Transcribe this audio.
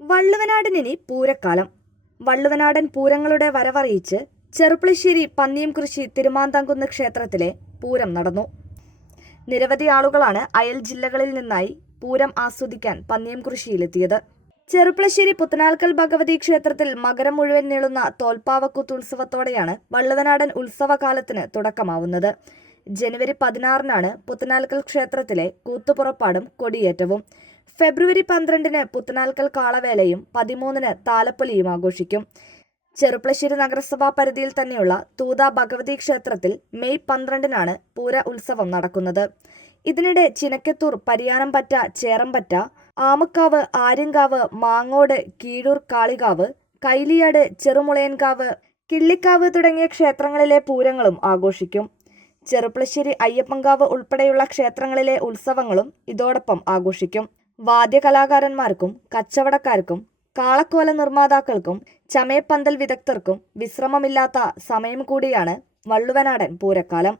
വള്ളുവനാടനിനി പൂരക്കാലം. വള്ളുവനാടൻ പൂരങ്ങളുടെ വരവറിയിച്ച് ചെറുപ്പളശ്ശേരി പന്നിയംകുരിശി തിരുമാന്താംകുന്ന് ക്ഷേത്രത്തിലെ പൂരം നടന്നു. നിരവധി ആളുകളാണ് അയൽ ജില്ലകളിൽ നിന്നായി പൂരം ആസ്വദിക്കാൻ പന്നിയംകുരിശിയിലെത്തിയത്. ചെറുപ്പളശ്ശേരി പുത്തനാൽക്കൽ ഭഗവതി ക്ഷേത്രത്തിൽ മകരം മുഴുവൻ നീളുന്ന തോൽപ്പാവക്കൂത്ത് ഉത്സവത്തോടെയാണ് വള്ളുവനാടൻ ഉത്സവകാലത്തിന് തുടക്കമാവുന്നത്. ജനുവരി 16-നാണ് പുത്തനാൽക്കൽ ക്ഷേത്രത്തിലെ കൂത്തുപുറപ്പാടും കൊടിയേറ്റവും. ഫെബ്രുവരി 12-ന് പുത്തനാൽക്കൽ കാളവേലയും 13-ന് താലപ്പൊലിയും ആഘോഷിക്കും. ചെറുപ്പളശ്ശേരി നഗരസഭാ പരിധിയിൽ തന്നെയുള്ള തൂത ഭഗവതി ക്ഷേത്രത്തിൽ മെയ് 12-നാണ് പൂര ഉത്സവം നടക്കുന്നത്. ഇതിനിടെ ചിനക്കത്തൂർ, പരിയാനംപറ്റ, ചേറമ്പറ്റ, ആമക്കാവ്, ആര്യങ്കാവ്, മാങ്ങോട്, കീഴൂർ കാളികാവ്, കൈലിയാട്, ചെറുമുളയൻകാവ്, കിള്ളിക്കാവ് തുടങ്ങിയ ക്ഷേത്രങ്ങളിലെ പൂരങ്ങളും ആഘോഷിക്കും. ചെറുപ്പളശ്ശേരി അയ്യപ്പൻകാവ് ഉൾപ്പെടെയുള്ള ക്ഷേത്രങ്ങളിലെ ഉത്സവങ്ങളും ഇതോടൊപ്പം ആഘോഷിക്കും. വാദ്യകലാകാരന്മാർക്കും കച്ചവടക്കാർക്കും കാളക്കോല നിർമ്മാതാക്കൾക്കും ചമയപ്പന്തൽ വിദഗ്ധർക്കും വിശ്രമമില്ലാത്ത സമയം കൂടിയാണ് വള്ളുവനാടൻ പൂരക്കാലം.